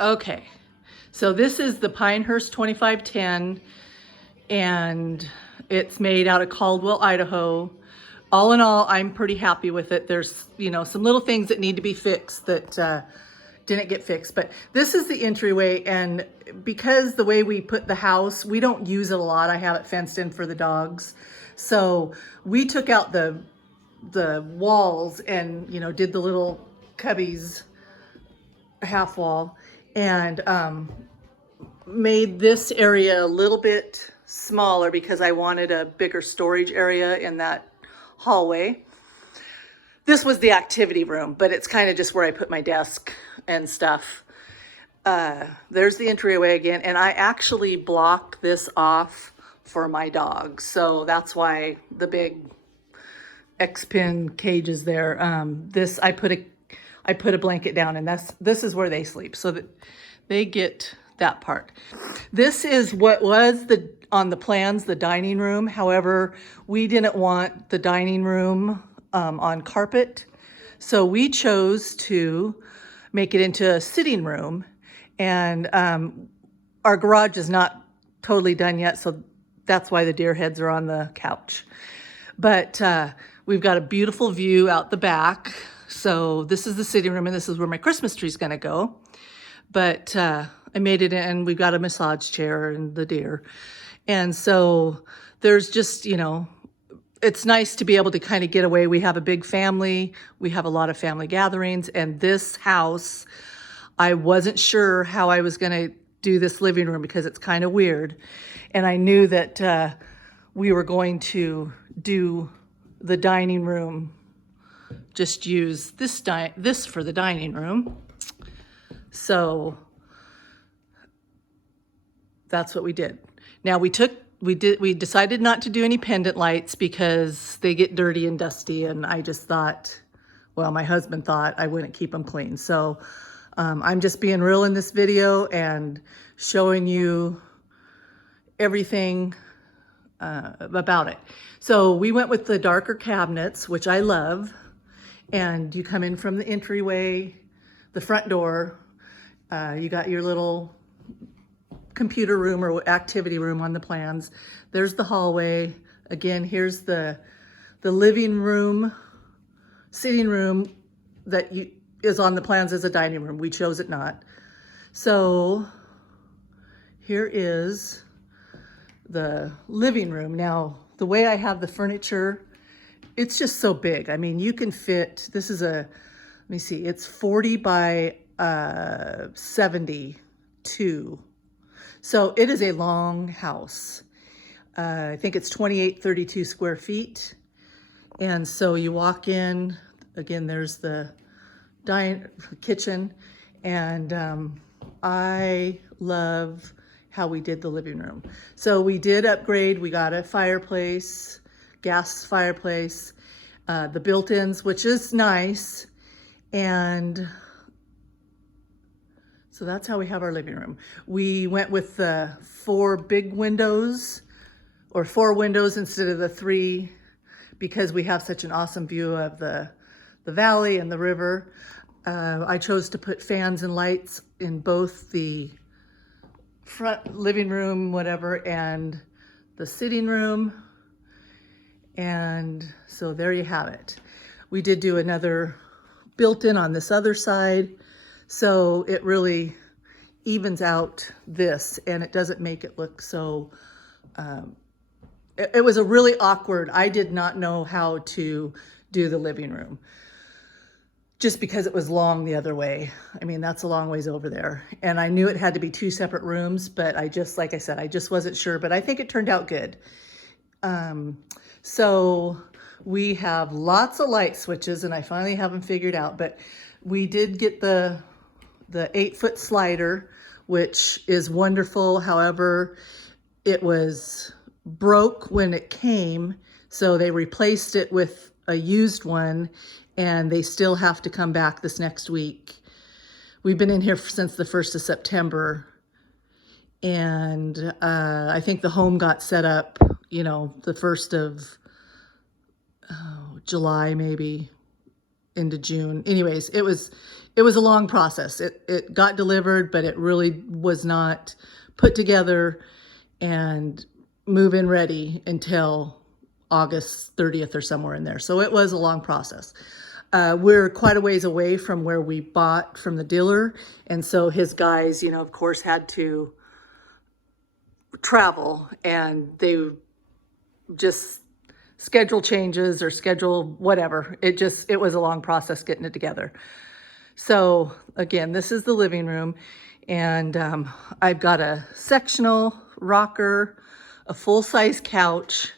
Okay, so this is the Pinehurst 2510, and it's made out of Caldwell, Idaho. All in all, I'm pretty happy with it. There's, some little things that need to be fixed that didn't get fixed, but this is the entryway, and because the way we put the house, we don't use it a lot. I have it fenced in for the dogs. So we took out the walls and, did the little cubbies half wall, and made this area a little bit smaller because I wanted a bigger storage area in that hallway. This was the activity room, but it's kind of just where I put my desk and stuff. There's the entryway again, and I actually blocked this off for my dogs, so that's why the big X-pin cage is there. I put a blanket down, and this is where they sleep, so that they get that part. This is what was on the plans, the dining room. However, we didn't want the dining room on carpet, so we chose to make it into a sitting room. And our garage is not totally done yet, so that's why the deer heads are on the couch. But we've got a beautiful view out the back. So this is the sitting room, and this is where my Christmas tree is going to go. But I made it in. We've got a massage chair and the deer. And so there's just, it's nice to be able to kind of get away. We have a big family. We have a lot of family gatherings. And this house, I wasn't sure how I was going to do this living room because it's kind of weird. And I knew that we were going to do the dining room, just use this for the dining room. So that's what we did. Now we decided not to do any pendant lights because they get dirty and dusty, and I just thought, well, my husband thought I wouldn't keep them clean. So I'm just being real in this video and showing you everything about it. So we went with the darker cabinets, which I love. And you come in from the entryway, the front door. You got your little computer room or activity room on the plans. There's the hallway. Again, here's the living room, sitting room that is on the plans as a dining room. We chose it not. So here is the living room. Now, the way I have the furniture, it's just so big. I mean, you can fit, this is let me see, it's 40 by 72. So it is a long house. I think it's 2832 square feet. And so you walk in, again, there's the kitchen, and I love how we did the living room. So we did upgrade. We got a fireplace, gas fireplace, the built-ins, which is nice. And so that's how we have our living room. We went with the 4 big windows, or 4 windows instead of the 3, because we have such an awesome view of the valley and the river. I chose to put fans and lights in both the front living room, whatever, and the sitting room. And so there you have it. We did do another built-in on this other side, so it really evens out this, and it doesn't make it look so, it was a really awkward, I did not know how to do the living room, just because it was long the other way. I mean, that's a long ways over there. And I knew it had to be 2 separate rooms, but like I said, I just wasn't sure, but I think it turned out good. So we have lots of light switches, and I finally have them figured out, but we did get the 8-foot slider, which is wonderful. However, it was broke when it came, so they replaced it with a used one, and they still have to come back this next week. We've been in here since the 1st of September, and I think the home got set up, the 1st of July, maybe into June. Anyways, it it was a long process. It got delivered, but it really was not put together and move-in ready until August 30th or somewhere in there. So it was a long process. We're quite a ways away from where we bought from the dealer. And so his guys, you know, of course, had to travel, and they just schedule changes or schedule whatever. It was a long process getting it together. So again, this is the living room, and I've got a sectional rocker, a full-size couch,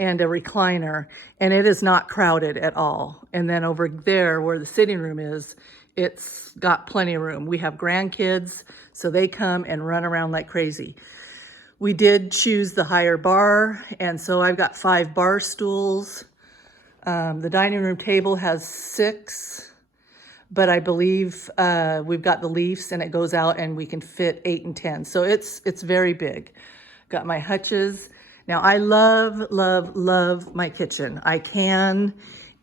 and a recliner, and it is not crowded at all. And then over there where the sitting room is, it's got plenty of room. We have grandkids, so they come and run around like crazy. We did choose the higher bar, and so I've got 5 bar stools. The dining room table has 6, but I believe we've got the leaves and it goes out and we can fit 8 and 10. So it's very big. Got my hutches. Now I love my kitchen. I can,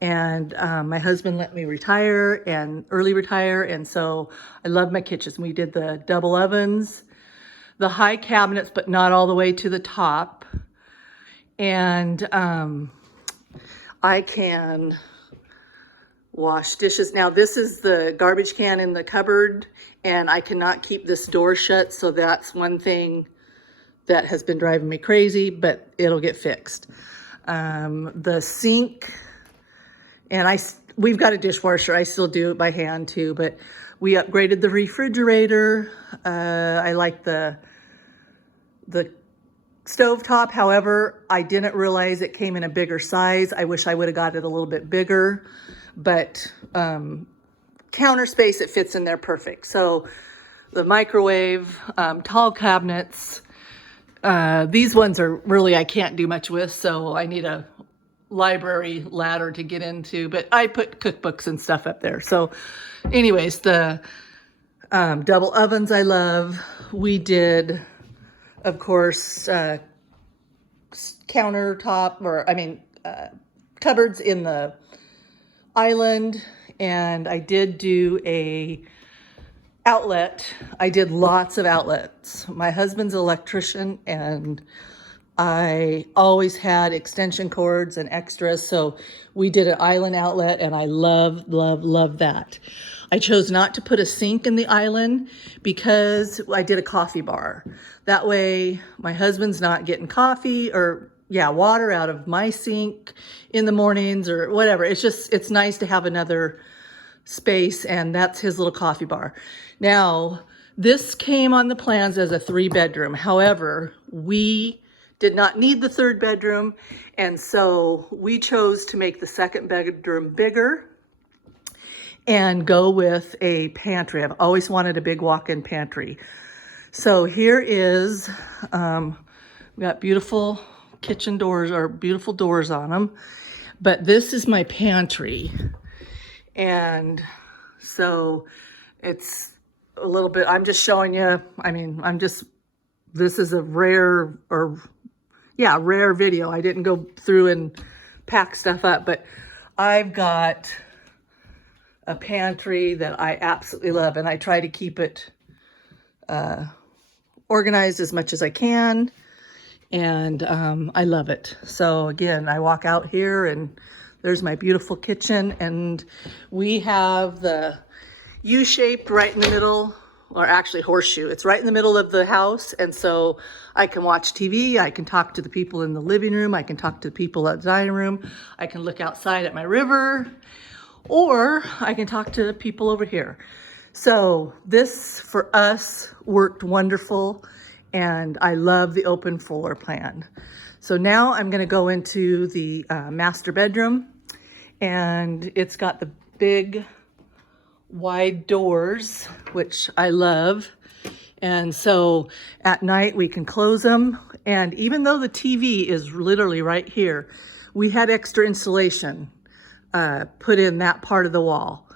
and my husband let me retire and early retire. And so I love my kitchens. We did the double ovens, the high cabinets, but not all the way to the top. And I can wash dishes. Now this is the garbage can in the cupboard, and I cannot keep this door shut. So that's one thing that has been driving me crazy, but it'll get fixed. The sink, and we've got a dishwasher. I still do it by hand too, but we upgraded the refrigerator. I like the stovetop. However, I didn't realize it came in a bigger size. I wish I would have got it a little bit bigger, but counter space, it fits in there perfect. So the microwave, tall cabinets, these ones are really, I can't do much with, so I need a library ladder to get into, but I put cookbooks and stuff up there. So anyways, the double ovens I love. We did, of course, countertop, cupboards in the island, and I did do a outlet. I did lots of outlets. My husband's an electrician, and I always had extension cords and extras, so we did an island outlet, and I love that. I chose not to put a sink in the island because I did a coffee bar. That way my husband's not getting coffee or water out of my sink in the mornings or whatever. It's nice to have another space, and that's his little coffee bar. Now, this came on the plans as a 3-bedroom. However, we did not need the 3rd bedroom, and so we chose to make the 2nd bedroom bigger and go with a pantry. I've always wanted a big walk-in pantry. So here is, we got beautiful kitchen doors, or beautiful doors on them, but this is my pantry. And so it's a little bit, I'm just showing you, this is a rare video. I didn't go through and pack stuff up, but I've got a pantry that I absolutely love, and I try to keep it organized as much as I can, and I love it. So again, I walk out here and there's my beautiful kitchen, and we have the U-shaped right in the middle, or actually horseshoe. It's right in the middle of the house, and so I can watch TV, I can talk to the people in the living room, I can talk to the people at the dining room, I can look outside at my river, or I can talk to people over here. So this, for us, worked wonderful, and I love the open floor plan. So now I'm gonna go into the master bedroom, and it's got the big wide doors, which I love. And so at night we can close them. And even though the TV is literally right here, we had extra insulation put in that part of the wall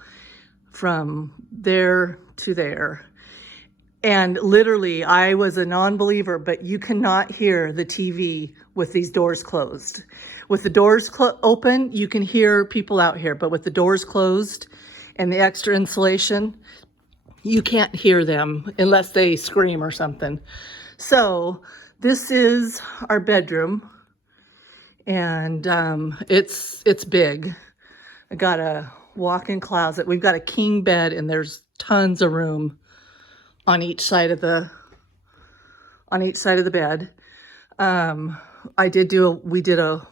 from there to there. And literally, I was a non-believer, but you cannot hear the TV with these doors closed. With the doors open, you can hear people out here, but with the doors closed, and the extra insulation, you can't hear them unless they scream or something. So this is our bedroom, and it's big. I got a walk-in closet. We've got a king bed, and there's tons of room on each side of the bed. We did a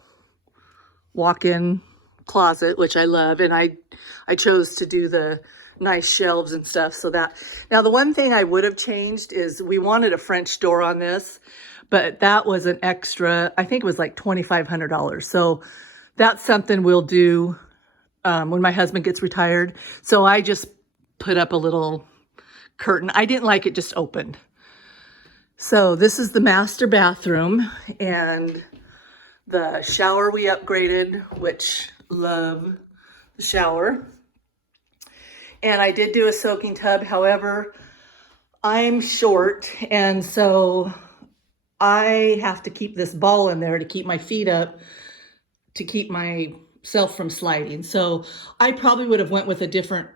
walk-in closet, which I love, and I chose to do the nice shelves and stuff. So that, now the one thing I would have changed is we wanted a French door on this, but that was an extra, I think it was like $2,500. So that's something we'll do when my husband gets retired. So I just put up a little curtain. I didn't like it just opened. So this is the master bathroom, and the shower we upgraded, which love the shower. And I did do a soaking tub. However, I'm short, and so I have to keep this ball in there to keep my feet up, to keep myself from sliding. So I probably would have went with a different,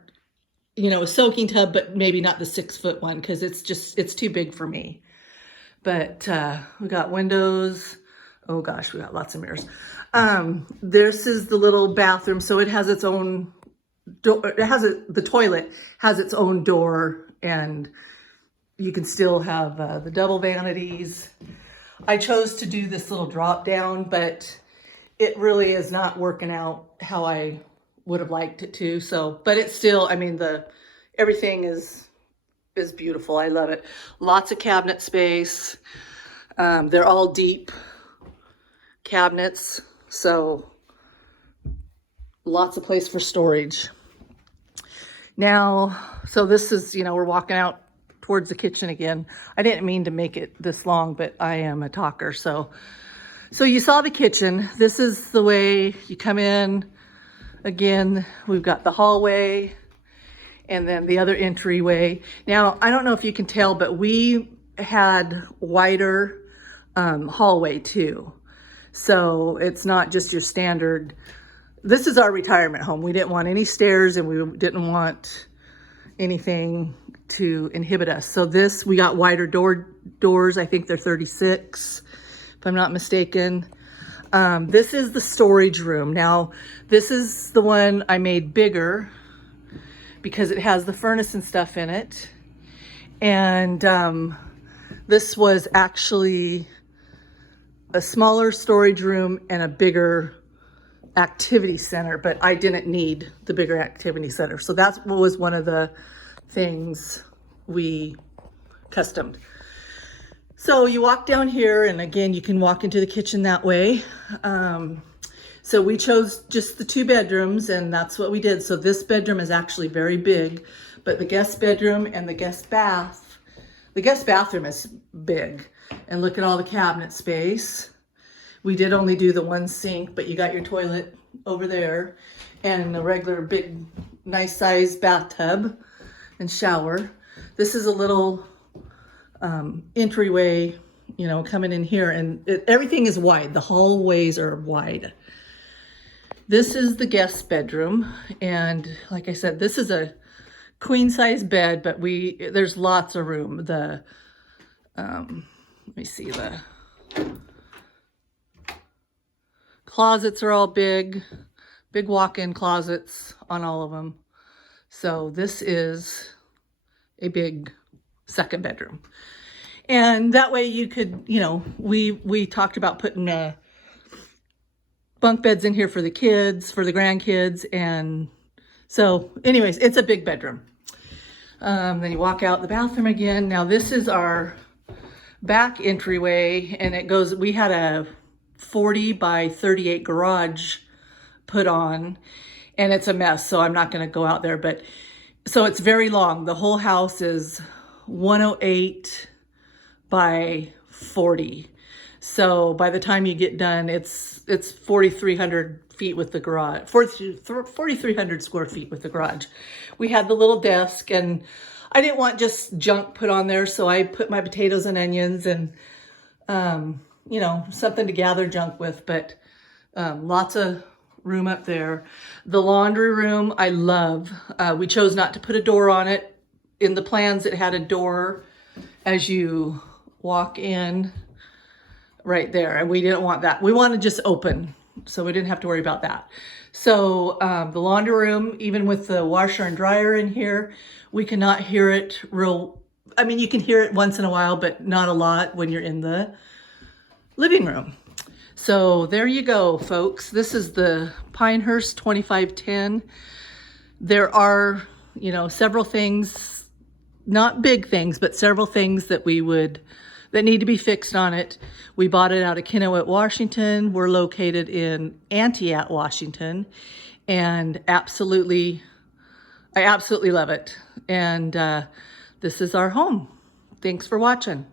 a soaking tub, but maybe not the 6-foot one, because it's too big for me. But we got windows. Oh gosh, we got lots of mirrors. This is the little bathroom. So it has its own door. The toilet has its own door, and you can still have the double vanities. I chose to do this little drop down, but it really is not working out how I would have liked it to. So, but it's still, everything is beautiful. I love it. Lots of cabinet space. They're all deep cabinets, so lots of place for storage. Now, so this is, we're walking out towards the kitchen again. I didn't mean to make it this long, but I am a talker. So you saw the kitchen. This is the way you come in. Again, we've got the hallway and then the other entryway. Now, I don't know if you can tell, but we had wider hallway too. So it's not just your standard. This is our retirement home. We didn't want any stairs, and we didn't want anything to inhibit us. So we got wider doors. I think they're 36, if I'm not mistaken. This is the storage room. Now, this is the one I made bigger because it has the furnace and stuff in it. And this was actually a smaller storage room and a bigger activity center, but I didn't need the bigger activity center. So that was one of the things we customed. So you walk down here, and again, you can walk into the kitchen that way. So we chose just the 2 bedrooms, and that's what we did. So this bedroom is actually very big, but the guest bedroom and the guest bathroom is big. And look at all the cabinet space. We did only do the 1 sink, but you got your toilet over there and a regular big, nice size bathtub and shower. This is a little entryway, coming in here, and everything is wide. The hallways are wide. This is the guest bedroom, and like I said, this is a queen size bed, but there's lots of room. Let me see, the closets are all big walk-in closets on all of them. So this is a big second bedroom. And that way you could, we talked about putting bunk beds in here for the kids, for the grandkids. And so anyways, it's a big bedroom. Then you walk out the bathroom again. Now this is our back entryway, and we had a 40 by 38 garage put on, and it's a mess, so I'm not going to go out there, but so it's very long. The whole house is 108 by 40. So by the time you get done, it's 4,300 feet with the garage, 4,300 square feet with the garage. We had the little desk, and I didn't want just junk put on there, so I put my potatoes and onions and, something to gather junk with, but lots of room up there. The laundry room, I love. We chose not to put a door on it. In the plans, it had a door as you walk in right there, and we didn't want that. We wanted just open, so we didn't have to worry about that. So the laundry room, even with the washer and dryer in here, we cannot hear it real. I mean, you can hear it once in a while, but not a lot when you're in the living room. So there you go, folks. This is the Pinehurst 2510. There are, you know, several things, not big things, but several things that that need to be fixed on it. We bought it out of Kennewick, Washington. We're located in Entiat, Washington, and I absolutely love it. And this is our home. Thanks for watching.